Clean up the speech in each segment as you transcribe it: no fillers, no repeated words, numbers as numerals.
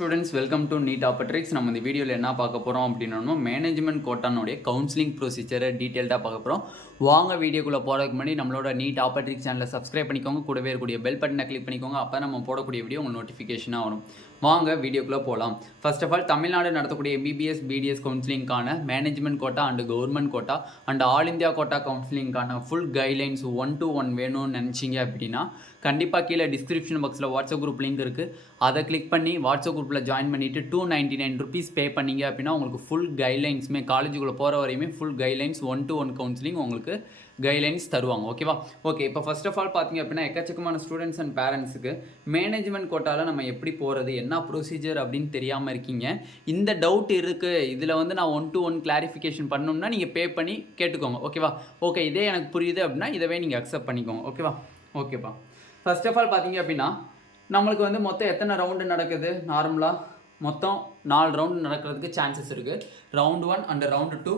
Students welcome to NEET ஆப்பர்ட்ரிக்ஸ். நம்ம இந்த வீடியோவில் என்ன பார்க்க போகிறோம் அப்படின்னா மேனேஜ்மெண்ட் கோட்டானுடைய கவுன்சிலிங் ப்ரொசீஜரை டீட்டெயில்டாக பார்க்க போகிறோம். வாங்க வீடியோக்குள்ளே போகிறதுக்கு முன்னாடி நம்மளோட நீட் ஆப்பர்ட்ரிக்ஸ் சேனலை சப்ஸ்கிரைப் பண்ணிக்கோங்க, கூடவே இருக்கக்கூடிய பெல் பட்டனை கிளிக் பண்ணிக்கோங்க. அப்போ நம்ம போடக்கூடிய வீடியோ உங்களுக்கு நோட்டிஃபிகேஷனாக வரும். வாங்க வீடியோக்குள்ளே போகலாம். ஃபர்ஸ்ட் ஆஃப் ஆல், தமிழ்நாடு நடத்தக்கூடிய எம்பிபிஎஸ் பிடிஎஸ் கவுன்சிலிங்கான management quota and government quota and all India quota கவுன்சிலிங்கான ஃபுல் கைட்லைன்ஸ் 1-to-1 வேணும்னு நினச்சிங்க அப்படின்னா கண்டிப்பாக கீழே டிஸ்கிரிப்ஷன் பாக்ஸில் வாட்ஸ்அப் குரூப் லிங்க் இருக்குது. அதை கிளிக் பண்ணி வாட்ஸ்அப் குரூப்பில் ஜாயின் பண்ணிவிட்டு 299 rupees பே பண்ணிங்க அப்படின்னா உங்களுக்கு ஃபுல் கைட்லைன்ஸுமே காலேஜுக்குள்ளே போகிற வரையுமே ஃபுல் கைட்லைன்ஸ் 1-to-1 கவுன்சிலிங் உங்களுக்கு கைட்லைன்ஸ் தருவாங்க. ஓகேவா? ஓகே, இப்போ ஃபர்ஸ்ட் ஆஃப் ஆல் பார்த்தீங்க அப்படின்னா எக்கச்சக்கமான ஸ்டூடெண்ட்ஸ் அண்ட் பேரண்ட்ஸுக்கு மேனேஜ்மெண்ட் கோட்டாவில் நம்ம எப்படி போகிறது, என்ன ப்ரொசீஜர் அப்படின்னு தெரியாமல் இருக்கீங்க. இந்த டவுட் இருக்குது, இதில் வந்து நான் 1-to-1 கிளாரிஃபிகேஷன் பண்ணணும்னா நீங்கள் பே பண்ணி கேட்டுக்கோங்க. ஓகேவா? ஓகே, இதே எனக்கு புரியுது அப்படின்னா இதவே நீங்கள் அக்செப்ட் பண்ணிக்கோங்க. ஓகேவா? ஓகேப்பா. ஃபர்ஸ்ட் ஆஃப் ஆல் பார்த்தீங்க அப்படின்னா நம்மளுக்கு வந்து மொத்தம் எத்தனை ரவுண்டு நடக்குது? நார்மலாக மொத்தம் 4 ரவுண்டு நடக்கிறதுக்கு சான்சஸ் இருக்குது. Round 1 and round 2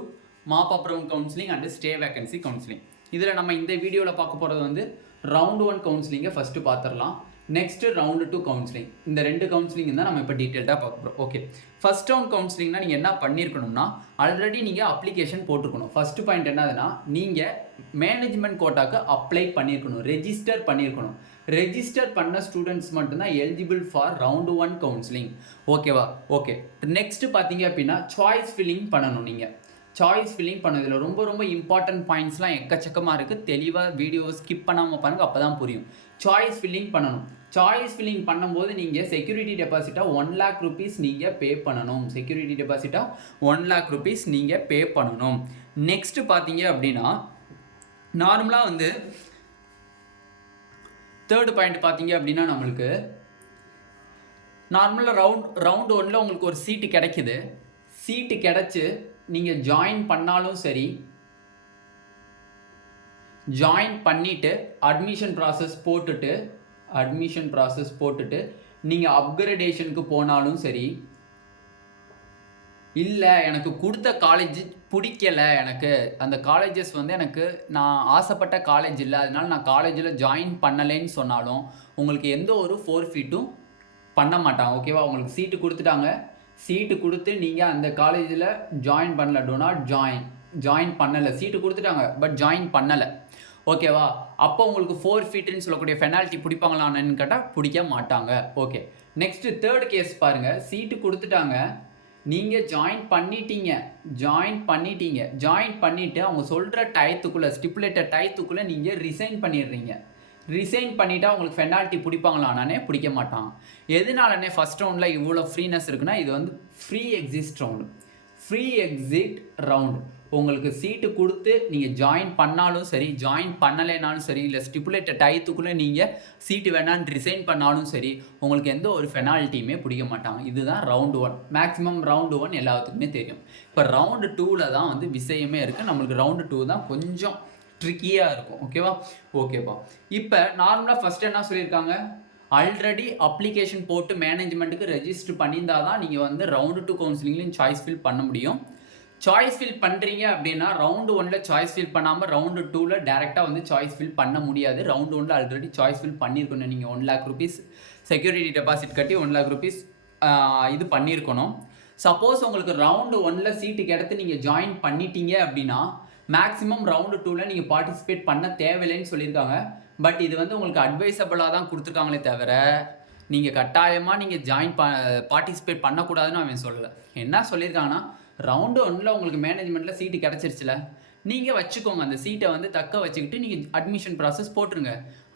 mop up round counselling and stay vacancy counselling. இதில் நம்ம இந்த வீடியோவில் பார்க்க போகிறது வந்து ரவுண்டு 1 கவுன்சிலிங்கை ஃபஸ்ட்டு பார்த்துடலாம். Next round 2 counselling. இந்த 2 கவுன்சிலிங் தான் நம்ம இப்போ டீட்டெயில்டாக பார்க்க போகிறோம். ஓகே, ஃபஸ்ட் ரவுண்ட் கவுன்சிலிங்னா நீங்கள் என்ன பண்ணியிருக்கணும்னா ஆல்ரெடி நீங்கள் அப்ளிகேஷன் போட்டிருக்கணும். ஃபஸ்ட்டு பாயிண்ட் என்னதுன்னா நீங்கள் மேனேஜ்மெண்ட் கோட்டாக்கு அப்ளை பண்ணியிருக்கணும், ரெஜிஸ்டர் பண்ணியிருக்கணும். ரெஜிஸ்டர் பண்ண ஸ்டூடெண்ட்ஸ் மட்டும்தான் எலிஜிபிள் ஃபார் ரவுண்டு 1 கவுன்சிலிங். ஓகேவா? ஓகே, நெக்ஸ்ட் பார்த்தீங்க அப்படின்னா சாய்ஸ் ஃபில்லிங் பண்ணணும். நீங்கள் சாய்ஸ் ஃபில்லிங் பண்ணதில் ரொம்ப ரொம்ப இம்பார்ட்டன்ட் பாயிண்ட்ஸ்லாம் எக்கச்சக்கமாக இருக்குது. தெளிவாக வீடியோ ஸ்கிப் பண்ணாமல் பாருங்கள், அப்போ தான் புரியும். சாய்ஸ் ஃபில்லிங் பண்ணணும். சாய்ஸ் ஃபில்லிங் பண்ணும்போது நீங்கள் செக்யூரிட்டி டெபாசிட்டாக 1 lakh rupees நீங்கள் பே பண்ணணும். செக்யூரிட்டி டெபாசிட்டாக 1 lakh rupees நீங்கள் பே பண்ணணும். நெக்ஸ்ட்டு பார்த்தீங்க அப்படின்னா நார்மலாக வந்து தேர்டு பாயிண்ட் பார்த்தீங்க அப்படின்னா நம்மளுக்கு நார்மலாக ரவுண்ட் 1ல் உங்களுக்கு ஒரு சீட்டு கிடைக்குது. சீட்டு கிடச்சி நீங்கள் ஜாயின் பண்ணாலும் சரி, ஜாயின் பண்ணிவிட்டு அட்மிஷன் ப்ராசஸ் போட்டுட்டு நீங்கள் அப்கிரேடேஷனுக்கு போனாலும் சரி, இல்லை எனக்கு கொடுத்த காலேஜ் பிடிக்கலை, எனக்கு அந்த காலேஜஸ் வந்து எனக்கு நான் ஆசைப்பட்ட காலேஜ் இல்லை, அதனால நான் காலேஜில் ஜாயின் பண்ணலைன்னு சொன்னாலும் உங்களுக்கு எந்த ஒரு ஃபோர்ஃபீட்டும் பண்ண மாட்டாங்க. ஓகேவா? உங்களுக்கு சீட்டு கொடுத்துட்டாங்க, சீட்டு கொடுத்து நீங்கள் அந்த காலேஜில் ஜாயின் பண்ணலை, டோ நாட் ஜாயின் பண்ணலை. சீட்டு கொடுத்துட்டாங்க பட் ஜாயின் பண்ணலை. ஓகேவா? அப்போ உங்களுக்கு ஃபோர்ஃபீட்டுன்னு சொல்லக்கூடிய பெனால்ட்டி பிடிப்பாங்களான்னு கேட்டால் பிடிக்க மாட்டாங்க. ஓகே, நெக்ஸ்ட்டு தேர்ட் கேஸ் பாருங்கள். சீட்டு கொடுத்துட்டாங்க, நீங்கள் ஜாயின் பண்ணிவிட்டு அவங்க சொல்கிற டயத்துக்குள்ளே, ஸ்டிப்புலேட்டட் டயத்துக்குள்ளே நீங்கள் ரிசைன் பண்ணிடுறீங்க. ரிசைன் பண்ணிவிட்டா உங்களுக்கு பெனால்ட்டி பிடிப்பாங்களானே பிடிக்க மாட்டாங்க. எதனாலனே ஃபஸ்ட் ரவுண்டில் இவ்வளோ ஃப்ரீனஸ் இருக்குன்னா இது வந்து ஃப்ரீ எக்ஸிட் ரவுண்டு. உங்களுக்கு சீட்டு கொடுத்து நீங்கள் ஜாயின் பண்ணாலும் சரி, ஜாயின் பண்ணலைனாலும் சரி, இல்லை ஸ்டிப்புலேட்டட் டயத்துக்குள்ளே நீங்கள் சீட்டு வேணான்னு ரிசைன் பண்ணாலும் சரி, உங்களுக்கு எந்த ஒரு பெனால்ட்டியுமே பிடிக்க மாட்டாங்க. இதுதான் ரவுண்டு 1. மேக்ஸிமம் ரவுண்டு 1 எல்லாத்துக்குமே தெரியும். இப்போ ரவுண்டு 2ல் தான் வந்து விஷயமே இருக்குது. நம்மளுக்கு ரவுண்டு 2 தான் கொஞ்சம் ட்ரிக்கியாக இருக்கும். ஓகேப்பா. இப்போ நார்மலாக ஃபஸ்ட்டு என்ன சொல்லியிருக்காங்க, ஆல்ரெடி அப்ளிகேஷன் போட்டு மேனேஜ்மெண்ட்டுக்கு ரெஜிஸ்டர் பண்ணியிருந்தால் தான் நீங்கள் வந்து ரவுண்டு 2 கவுன்சிலிங்லையும் சாய்ஸ் ஃபில் பண்ண முடியும். சாய்ஸ் ஃபில் பண்ணுறீங்க அப்படின்னா ரவுண்டு 1ல் சாய்ஸ் ஃபில் பண்ணாமல் ரவுண்டு 2ல் டேரெக்டாக வந்து சாய்ஸ் ஃபில் பண்ண முடியாது. ரவுண்டு 1ல் ஆல்ரெடி சாய்ஸ் ஃபில் பண்ணியிருக்கணும். நீங்கள் 1 lakh rupees செக்யூரிட்டி டெபாசிட் கட்டி 1 lakh rupees இது பண்ணியிருக்கணும். சப்போஸ் உங்களுக்கு ரவுண்டு 1ல் சீட்டு கிடைத்து நீங்கள் ஜாயின் பண்ணிட்டீங்க அப்படின்னா மேக்ஸிமம் ரவுண்டு 2ல் நீங்கள் பார்ட்டிசிபேட் பண்ண தேவையில்லைன்னு சொல்லியிருக்காங்க. பட் இது வந்து உங்களுக்கு அட்வைசபிளாக தான் கொடுத்துருக்காங்களே தவிர நீங்கள் கட்டாயமாக நீங்கள் பார்ட்டிசிபேட் பண்ணக்கூடாதுன்னு அவன் சொல்லலை. என்ன சொல்லியிருக்காங்கன்னா ரவுண்டு 1ல் உங்களுக்கு மேனேஜ்மெண்ட்டில் சீட்டு கிடச்சிருச்சுல, நீங்கள் வச்சுக்கோங்க, அந்த சீட்டை வந்து தக்க வச்சுக்கிட்டு நீங்கள் அட்மிஷன் ப்ராசஸ் போட்டுருங்க.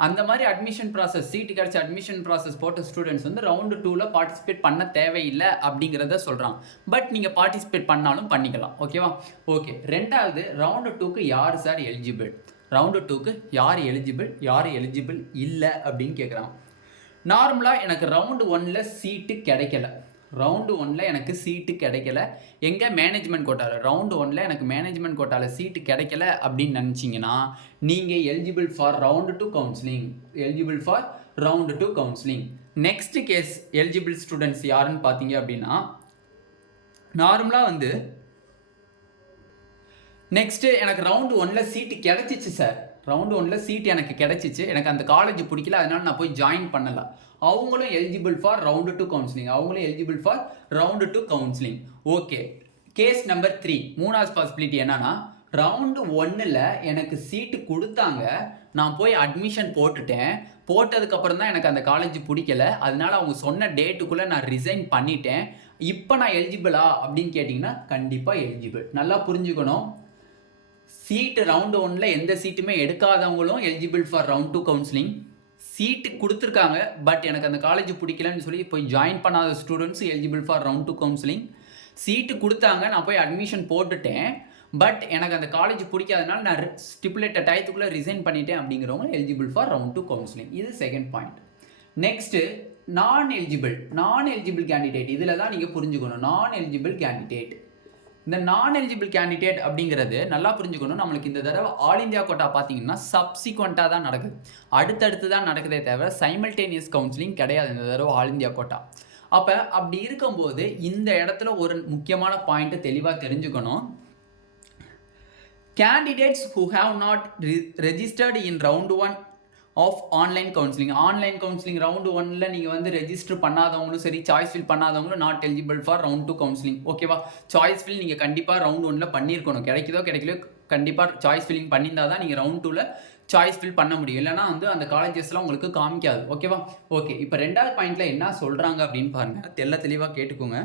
அந்த மாதிரி அட்மிஷன் ப்ராசஸ், சீட்டு கிடச்சி அட்மிஷன் ப்ராசஸ் போட்ட ஸ்டூடெண்ட்ஸ் வந்து ரவுண்டு 2ல் பார்ட்டிசிபேட் பண்ண தேவையில்லை அப்படிங்கிறத சொல்கிறாங்க. பட் நீங்கள் பார்ட்டிசிபேட் பண்ணாலும் பண்ணிக்கலாம். ஓகேவா? ஓகே, ரெண்டாவது ரவுண்டு 2க்கு யார் சார் எலிஜிபிள்? ரவுண்டு 2க்கு யார் எலிஜிபிள் இல்லை அப்படின்னு கேட்குறாங்க. நார்மலாக எனக்கு ரவுண்டு 1ல் சீட்டு கிடைக்கல. எங்கே? மேனேஜ்மெண்ட் கோட்டாவில். ரவுண்டு 1ல் எனக்கு மேனேஜ்மெண்ட் கோட்டாவில் சீட்டு கிடைக்கல அப்படின்னு நினச்சிங்கன்னா நீங்கள் eligible for round 2 counselling. Next case eligible students யாருன்னு பார்த்தீங்க அப்படின்னா நார்மலாக வந்து நெக்ஸ்ட்டு எனக்கு ரவுண்டு 1ல் சீட்டு கிடச்சிச்சு சார், ரவுண்டு 1ல் சீட் எனக்கு கிடச்சிச்சு, எனக்கு அந்த காலேஜ் பிடிக்கல, அதனால நான் போய் ஜாயின் பண்ணலை. அவங்களும் எலிஜிபிள் ஃபார் ரவுண்டு 2 கவுன்சிலிங். அவங்களும் eligible for round 2 counselling. Okay, case number 3 மூணாவது பாசிபிலிட்டி என்னன்னா, ரவுண்டு 1ல் எனக்கு சீட்டு கொடுத்தாங்க, நான் போய் அட்மிஷன் போட்டுட்டேன், போட்டதுக்கப்புறம் தான் எனக்கு அந்த காலேஜ் பிடிக்கல, அதனால அவங்க சொன்ன டேட்டுக்குள்ளே நான் ரிசைன் பண்ணிட்டேன், இப்போ நான் எலிஜிபிளா அப்படின்னு கேட்டிங்கன்னா கண்டிப்பாக எலிஜிபிள். நல்லா புரிஞ்சுக்கணும், சீட்டு ரவுண்டு 1ல் எந்த சீட்டுமே எடுக்காதவங்களும் எலிஜிபிள் ஃபார் ரவுண்ட் 2 கவுன்சிலிங். சீட்டு கொடுத்துருக்காங்க பட் எனக்கு அந்த காலேஜ் பிடிக்கலன்னு சொல்லி போய் ஜாயின் பண்ணாத students eligible for round 2 counselling. Seat கொடுத்தாங்க, நான் போய் அட்மிஷன் போட்டுட்டேன், பட் எனக்கு அந்த காலேஜ் பிடிக்காதனால நான் ஸ்டிப்புலேட்டட் டயத்துக்குள்ளே ரிசைன் பண்ணிட்டேன் அப்படிங்கிறவங்க எலிஜிபிள் ஃபார் ரவுண்ட் 2 கவுன்சிலிங். இது செகண்ட் பாயிண்ட். நெக்ஸ்ட்டு நான் எலிஜிபிள் கேண்டிடேட். இதில் தான் நீங்கள் புரிஞ்சுக்கணும், நான் எலிஜிபிள் கேண்டிடேட். இந்த நான் எலிஜிபிள் கேண்டிடேட் அப்படிங்கிறது நல்லா புரிஞ்சுக்கணும். நம்மளுக்கு இந்த தடவை ஆல் இந்தியா கோட்டா பார்த்தீங்கன்னா சப்சிக்வெண்ட்டாக தான் நடக்குது, அடுத்தடுத்து தான் நடக்குதே தவிர சைமல்டேனியஸ் கவுன்சிலிங் கிடையாது இந்த தடவை ஆல் இந்தியா கோட்டா. அப்போ அப்படி இருக்கும்போது இந்த இடத்துல ஒரு முக்கியமான பாயிண்ட்டை தெளிவாக தெரிஞ்சுக்கணும். Candidates who have not registered in round 1 of online counseling. Online counselling round 1ல் நீங்கள் வந்து ரெஜிஸ்டர் பண்ணாதவங்களும் சரி, சாய்ஸ் ஃபில் பண்ணாதவங்களும் not eligible for round 2 counselling. ஓகேவா? சாய்ஸ் ஃபில் நீங்கள் கண்டிப்பாக ரவுண்ட் 1ல் பண்ணியிருக்கணும், கிடைக்கலையோ கண்டிப்பாக சாய்ஸ் ஃபில்லிங் பண்ணியிருந்தால் தான் நீங்கள் ரவுண்ட் 2ல் சாய்ஸ் ஃபில் பண்ண முடியும், இல்லைனா வந்து அந்த காலேஜஸ்லாம் உங்களுக்கு காமிக்காது. ஓகேவா? ஓகே, இப்போ ரெண்டாவது பாயிண்டில் என்ன சொல்கிறாங்க அப்படின்னு பாருங்கள், தெளிவாக கேட்டுக்கோங்க.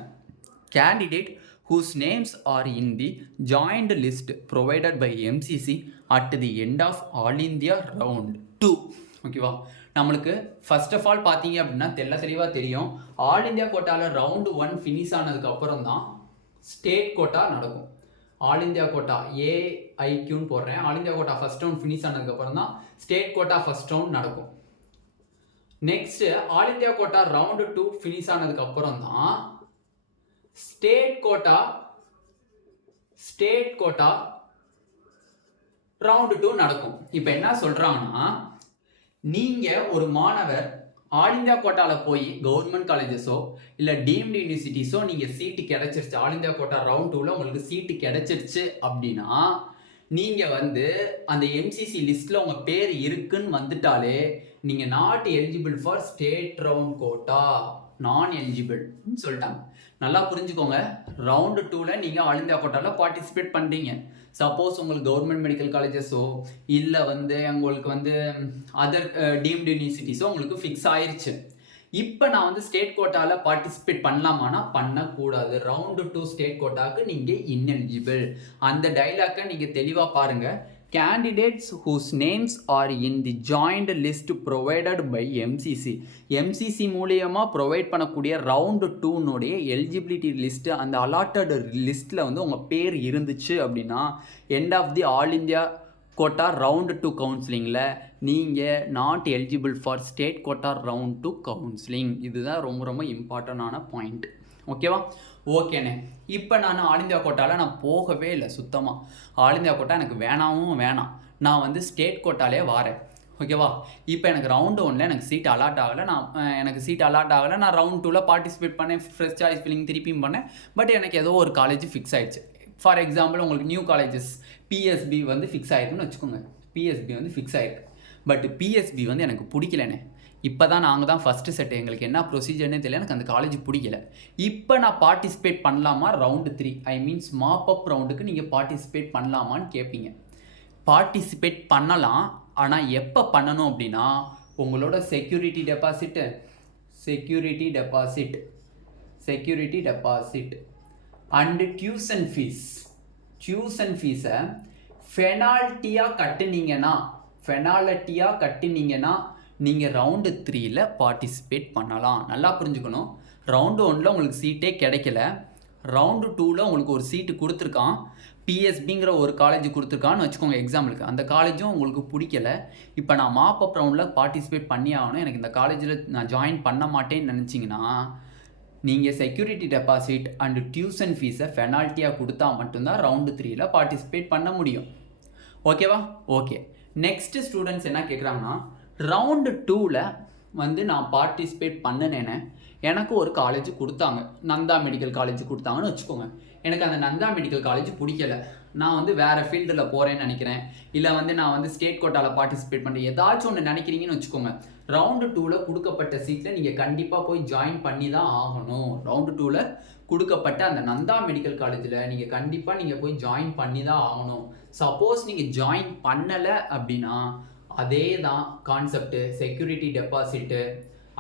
Candidate whose names are in the joined list provided by MCC at the end of All India round 2. ஓகேவா? நம்மளுக்கு ஃபர்ஸ்ட் ஆஃப் ஆல் பார்த்தீங்க அப்படின்னா தெளிவாக தெரியும், ஆல் இந்தியா கோட்டாவில் ரவுண்டு 1 ஃபினிஷ் ஆனதுக்கு அப்புறம் தான் ஸ்டேட் கோட்டா நடக்கும். ஆல் இந்தியா கோட்டா ஏஐக்யூன்னு போடுறேன், all India quota first round finish ஆனதுக்கு அப்புறம் தான் ஸ்டேட் கோட்டா ஃபர்ஸ்ட் ரவுண்ட் நடக்கும். Next all India quota round 2 finish ஆனதுக்கு அப்புறம் தான் ஸ்டேட் கோட்டா ரவுண்டு 2 நடக்கும். இப்போ என்ன சொல்றாங்கன்னா, நீங்க ஒரு மாணவர் ஆல் இந்தியா கோட்டாவில் போய் கவர்மெண்ட் காலேஜஸோ இல்லை டீம்டு யூனிவர்சிட்டிஸோ நீங்கள் சீட்டு கிடைச்சிருச்சு, ஆல் இந்தியா கோட்டா ரவுண்ட் 2ல் உங்களுக்கு சீட்டு கிடைச்சிருச்சு அப்படின்னா, நீங்கள் வந்து அந்த எம்சிசி லிஸ்ட்டில் உங்கள் பேர் இருக்குன்னு வந்துட்டாலே நீங்கள் not eligible for state round quota, non எலிஜிபிள்னு சொல்லிட்டாங்க. நல்லா புரிஞ்சுக்கோங்க, ரவுண்டு 2ல் நீங்கள் ஆல் இந்தியா கோட்டாவில் பார்ட்டிசிபேட் பண்ணுறீங்க. சப்போஸ் உங்களுக்கு கவர்மெண்ட் மெடிக்கல் காலேஜஸோ இல்லை வந்து உங்களுக்கு வந்து அதர் டீம்டு யூனிவர்சிட்டிஸோ உங்களுக்கு ஃபிக்ஸ் ஆயிடுச்சு. இப்போ நான் வந்து ஸ்டேட் கோட்டாவில் பார்ட்டிசிபேட் பண்ணலாமான்னா பண்ணக்கூடாது. ரவுண்டு 2 ஸ்டேட் கோட்டாவுக்கு நீங்கள் இன்எலிஜிபிள். அந்த டைலாக்கை நீங்கள் தெளிவாக பாருங்கள். Candidates whose names are in the joined list provided by MCC மூலியமாக ப்ரொவைட் பண்ணக்கூடிய ரவுண்டு 2னுடைய எலிஜிபிலிட்டி லிஸ்ட்டு, அந்த அலாட்டட் லிஸ்ட்டில் வந்து உங்கள் பேர் இருந்துச்சு அப்படின்னா end of the all India quota round 2 கவுன்சிலிங்கில் நீங்கள் not eligible for state quota round 2 counselling. இதுதான் ரொம்ப ரொம்ப இம்பார்ட்டண்டான பாயிண்ட். ஓகேவா? ஓகேண்ணே, இப்போ நான் ஆல் இந்தியா கோட்டாவில் நான் போகவே இல்லை சுத்தமாக. ஆல் இந்தியா கோட்டா எனக்கு வேணாம், நான் வந்து ஸ்டேட் கோட்டாலே வாரேன். ஓகேவா? இப்போ எனக்கு ரவுண்டு 1ல் எனக்கு சீட் அலாட் ஆகலை, நான் ரவுண்ட் 2ல் பார்ட்டிசிபேட் பண்ணேன், ஃப்ரெஷ் சாய்ஸ் ஃபில்லிங் திருப்பியும் பண்ணேன், பட் எனக்கு ஏதோ ஒரு காலேஜ் ஃபிக்ஸ் ஆயிடுச்சு. ஃபார் எக்ஸாம்பிள் உங்களுக்கு நியூ காலேஜஸ் பிஎஸ்பி வந்து ஃபிக்ஸ் ஆயிருக்குன்னு வச்சுக்கோங்க, பிஎஸ்பி வந்து ஃபிக்ஸ் ஆயிருக்கு, பட் பிஎஸ்பி வந்து எனக்கு பிடிக்கலண்ணே. இப்போ தான் நாங்கள் தான் ஃபஸ்ட்டு செட்டு, எங்களுக்கு என்ன ப்ரொசீஜர்னே தெரியல, எனக்கு அந்த காலேஜ் பிடிக்கல. இப்போ நான் பார்ட்டிசிபேட் பண்ணலாமா round 3, I means mop up ரவுண்டுக்கு நீங்கள் பார்ட்டிசிபேட் பண்ணலாமான்னு கேட்பீங்க. பார்ட்டிசிபேட் பண்ணலாம், ஆனால் எப்போ பண்ணணும் அப்படின்னா உங்களோட செக்யூரிட்டி டெபாசிட் அண்டு டியூஷன் ஃபீஸை பெனால்ட்டியாக கட்டினீங்கன்னா நீங்கள் ரவுண்டு 3ல் பார்ட்டிசிபேட் பண்ணலாம். நல்லா புரிஞ்சுக்கணும், ரவுண்டு 1ல் உங்களுக்கு சீட்டே கிடைக்கல, ரவுண்டு 2ல் உங்களுக்கு ஒரு சீட்டு கொடுத்துருக்கான், பிஎஸ்பிங்கிற ஒரு காலேஜ் கொடுத்துருக்கான்னு வச்சுக்கோங்க எக்ஸாம்பிளுக்கு, அந்த காலேஜும் உங்களுக்கு பிடிக்கல. இப்போ நான் மாப் அப் ரவுண்டில் பார்ட்டிசிபேட் பண்ணி ஆகணும், எனக்கு இந்த காலேஜில் நான் ஜாயின் பண்ண மாட்டேன்னு நினச்சிங்கன்னா நீங்கள் செக்யூரிட்டி டெபாசிட் அண்டு டியூஷன் ஃபீஸை பெனால்ட்டியாக கொடுத்தா மட்டும்தான் ரவுண்டு 3ல் பார்ட்டிசிபேட் பண்ண முடியும். ஓகேவா? ஓகே, நெக்ஸ்ட்டு ஸ்டூடெண்ட்ஸ் என்ன கேட்குறாங்கன்னா, ரவுண்டு 2ல் வந்து நான் பார்ட்டிசிபேட் பண்ணினேன்னு எனக்கு ஒரு காலேஜ் கொடுத்தாங்க, நந்தா மெடிக்கல் காலேஜ் கொடுத்தாங்கன்னு வச்சுக்கோங்க. எனக்கு அந்த நந்தா மெடிக்கல் காலேஜ் பிடிக்கல, நான் வந்து வேறு ஃபீல்டில் போகிறேன்னு நினைக்கிறேன், இல்லை வந்து நான் வந்து ஸ்டேட் கோட்டாவில் பார்ட்டிசிபேட் பண்ணுறேன், ஏதாச்சும் ஒன்று நினைக்கிறீங்கன்னு வச்சுக்கோங்க. ரவுண்டு 2ல் கொடுக்கப்பட்ட சீட்டில் நீங்கள் கண்டிப்பாக போய் ஜாயின் பண்ணி தான் ஆகணும். ரவுண்டு 2ல் கொடுக்கப்பட்ட அந்த நந்தா மெடிக்கல் காலேஜில் நீங்கள் கண்டிப்பாக போய் ஜாயின் பண்ணி தான் ஆகணும். சப்போஸ் நீங்கள் ஜாயின் பண்ணலை அப்படின்னா அதே தான் concept, security deposit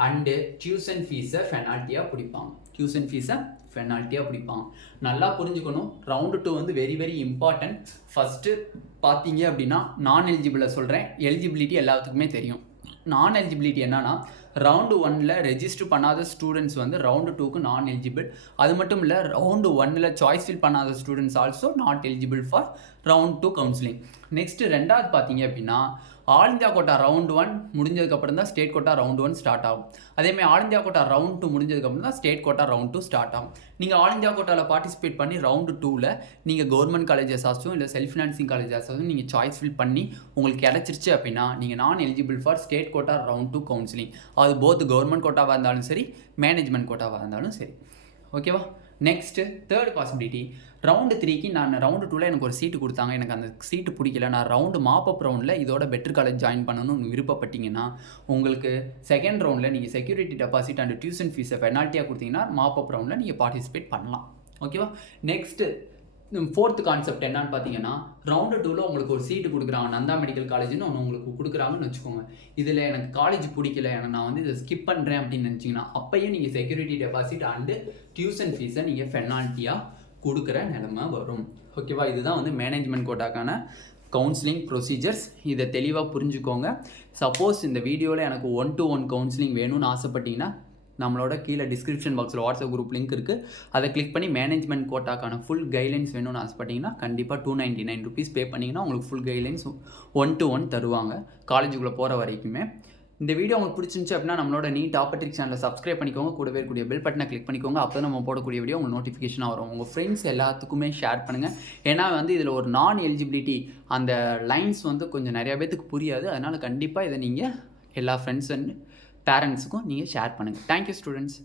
and tuition ஃபீஸை பெனால்ட்டியாக பிடிப்பாங்க. டியூஷன் ஃபீஸை பெனால்ட்டியாக பிடிப்பாங்க. நல்லா புரிஞ்சுக்கணும். ரவுண்டு 2 வந்து வெரி வெரி இம்பார்ட்டன்ட். ஃபஸ்ட்டு பார்த்தீங்க அப்படின்னா நான் எலிஜிபிளை சொல்கிறேன். எலிஜிபிலிட்டி எல்லாத்துக்குமே தெரியும். நான் எலிஜிபிலிட்டி என்னன்னா, ரவுண்டு 1ல் ரெஜிஸ்டர் பண்ணாத ஸ்டூடெண்ட்ஸ் வந்து ரவுண்டு 2க்கு நான் எலிஜிபிள். அது மட்டும் இல்லை, ரவுண்டு 1ல் சாய்ஸ் ஃபில் பண்ணாத students also not eligible for round 2 counselling. Next ரெண்டாவது பார்த்தீங்க அப்படின்னா, ஆல் இந்தியா கோட்டா ரவுண்டு 1 முடிஞ்சதுக்கப்புறம் தான் ஸ்டேட் கோட்டா ரவுண்டு 1 ஸ்டார்ட் ஆகும். அதேமாதிரி ஆல் இந்தியா கோட்டா ரவுண்ட் 2 முடிஞ்சதுக்கப்புறம் தான் ஸ்டேட் கோட்டா ரவுண்ட் 2 ஸ்டார்ட் ஆகும். நீங்கள் ஆல் இந்தியா கோட்டாவில் பார்ட்டிசிபேட் பண்ணி ரவுண்டு 2ல் நீங்கள் கவர்மெண்ட் காலேஜஸ் ஆச்சும் இல்லை செல்ஃப் ஃபினான்சிங் காலேஜஸ் ஆச்சும் நீங்கள் சாய்ஸ் ஃபில் பண்ணி உங்களுக்கு கிடச்சிருச்சு அப்படின்னா நீங்கள் non eligible for state quota round 2 counselling. அது போத் கவர்மெண்ட் கோட்டாவாக இருந்தாலும் சரி, மேனேஜ்மெண்ட் கோட்டாவாக இருந்தாலும் சரி. ஓகேவா? நெக்ஸ்ட்டு தேர்ட் பாசிபிலிட்டி, ரவுண்டு 3க்கு நான் ரவுண்டு 2ல் எனக்கு ஒரு சீட்டு கொடுத்தாங்க, எனக்கு அந்த சீட்டு பிடிக்கல, நான் ரவுண்டு மாப்பப் ரவுண்டில் இதோட பெட்டர் காலேஜ் ஜாயின் பண்ணணும்னு விருப்பப்பட்டீங்கன்னா உங்களுக்கு செகண்ட் ரவுண்டில் நீங்கள் செக்யூரிட்டி டெபாசிட் அண்ட் டியூஷன் ஃபீஸை பெனால்ட்டியாக கொடுத்தீங்கன்னா மாப்பப் ரவுண்டில் நீங்கள் பார்ட்டிசிபேட் பண்ணலாம். ஓகேவா? நெக்ஸ்ட்டு ஃபோர்த்து கான்செப்ட் என்னன்னு பார்த்தீங்கன்னா, ரவுண்டு 2ல் உங்களுக்கு ஒரு சீட்டு கொடுக்குறாங்க, நந்தா மெடிக்கல் காலேஜ்னு ஒன்று உங்களுக்கு கொடுக்குறாங்கன்னு வச்சுக்கோங்க. இதில் எனக்கு காலேஜ் பிடிக்கல, நான் வந்து இதை ஸ்கிப் பண்ணுறேன் அப்படின்னு நினச்சிங்கன்னா அப்பையும் நீங்கள் செக்யூரிட்டி டெபாசிட் அண்டு டியூஷன் ஃபீஸை நீங்கள் பெனால்ட்டியாக கொடுக்குற நிலைமை வரும். ஓகேவா? இதுதான் வந்து மேனேஜ்மெண்ட் கோட்டாக்கான கவுன்சிலிங் ப்ரொசீஜர்ஸ். இதை தெளிவாக புரிஞ்சுக்கோங்க. சப்போஸ் இந்த வீடியோவில் எனக்கு 1-to-1 கவுன்சிலிங் வேணும்னு ஆசைப்பட்டீங்கன்னா நம்மளோட கீழே டிஸ்கிரிப்ஷன் பாக்ஸில் வாட்ஸ்அப் குரூப் லிங்க் இருக்குது. அதை கிளிக் பண்ணி மேனேஜ்மெண்ட் கோட்டாக்கான ஃபுல் கைட்லைன்ஸ் வேணும்னு ஆசைப்பட்டீங்கன்னா கண்டிப்பாக 299 ருபீஸ் பே பண்ணிங்கன்னா உங்களுக்கு ஃபுல் கைட்லைன்ஸ் 1-to-1 தருவாங்க காலேஜுக்குள்ளே போகிற வரைக்குமே. இந்த வீடியோ உங்களுக்கு பிடிச்சிருந்துச்சு அப்படின்னா நம்மளோட நீட் ஆப்பர்ட்ரிக் சேனலை சப்ஸ்கிரைப் பண்ணிக்கோங்க. கூடவே இருக்கக்கூடிய பெல் பட்டனை கிளிக் பண்ணிக்கோங்க. அப்போ தான் நம்ம போடக்கூடிய வீடியோ உங்களுக்கு நோட்டிஃபிகேஷனாக வரும். உங்கள் ஃப்ரெண்ட்ஸ் எல்லாத்துக்குமே ஷேர் பண்ணுங்கள். ஏன்னா வந்து இதில் ஒரு நான் எலிஜிபிலிட்டி அந்த லைன்ஸ் வந்து கொஞ்சம் நிறையா பேத்துக்கு புரியாது. அதனால் கண்டிப்பாக இதை நீங்கள் எல்லா ஃப்ரெண்ட்ஸ் அண்ட் பேரண்ட்ஸுக்கும் நீங்கள் ஷேர் பண்ணுங்கள். Thank you students.